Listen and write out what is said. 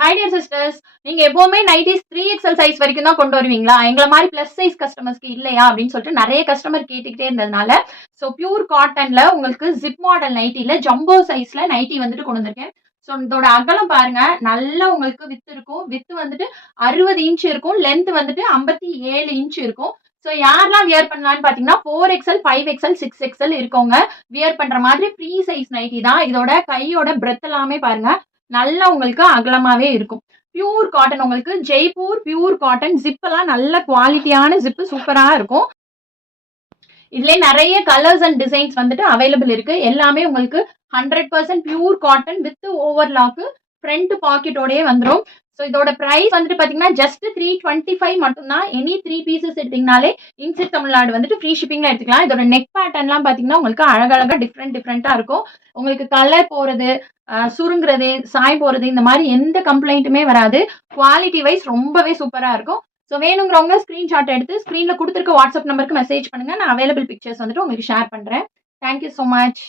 Hi dear sisters, நீங்க எப்பவுமே nighties 3XL size வரைக்கும் தான் கொண்டு வருவீங்களா? எங்களை மாதிரி பிளஸ் சைஸ் கஸ்டமர்ஸ்க்கு இல்லையா அப்படின்னு சொல்லிட்டு நிறைய கஸ்டமர் கேட்டுக்கிட்டே இருந்ததுனால, ஸோ பியூர் காட்டன்ல உங்களுக்கு ஜிப் மாடல் நைட்டில ஜம்போ சைஸ்ல நைட்டி வந்துட்டு கொண்டு வந்திருக்கேன். ஸோ இதோட அகலம் பாருங்க, நல்லா உங்களுக்கு வித்து இருக்கும். வித்து வந்துட்டு 60 இன்ச் இருக்கும். லென்த் வந்துட்டு 57 இன்ச் இருக்கும். ஸோ யாரெல்லாம் வியர் பண்ணலாம்னு பார்த்தீங்கன்னா 4XL, 5XL, 6XL இருக்கவங்க வியர் பண்ற மாதிரி ஃப்ரீ சைஸ் நைட்டி தான். இதோட கையோட பிரெத் எல்லாமே பாருங்க, நல்லா உங்களுக்கு அகலமாவே இருக்கும். பியூர் காட்டன், உங்களுக்கு ஜெய்ப்பூர் பியூர் காட்டன். ஜிப் எல்லாம் நல்ல குவாலிட்டியான ஜிப்பு, சூப்பரா இருக்கும். இதுலயே நிறைய கலர்ஸ் அண்ட் டிசைன்ஸ் வந்துட்டு அவைலபிள் இருக்கு. எல்லாமே உங்களுக்கு 100% pure cotton with overlock front பாக்கெட்டோடயே வந்துடும். ஸோ இதோட பிரைஸ் வந்துட்டு பாத்தீங்கன்னா ஜஸ்ட் 325 மட்டும்தான். எனி 3 பீசஸ் எடுத்தீங்கனாலே இன்சைட் தமிழ்நாடு வந்துட்டு ஃப்ரீ ஷிப்பிங்ல எடுத்துக்கலாம். இதோட நெக் பேட்டர்ன்லாம் பாத்தீங்கன்னா உங்களுக்கு அழகழகா டிஃப்ரெண்டா இருக்கும். உங்களுக்கு கலர் போறது, சுருங்குறது, சாய் போறது, இந்த மாதிரி எந்த கம்ப்ளைண்ட்டுமே வராது. குவாலிட்டி வைஸ் ரொம்பவே சூப்பரா இருக்கும். ஸோ வேணுங்கிறவங்க ஸ்க்ரீன்ஷாட் எடுத்து ஸ்க்ரீனில் கொடுத்துருக்க வாட்ஸ்அப் நம்பருக்கு மெசேஜ் பண்ணுங்க. நான் அவைலபிள் பிக்சர்ஸ் வந்துட்டு உங்களுக்கு ஷேர் பண்ணுறேன். Thank you so much.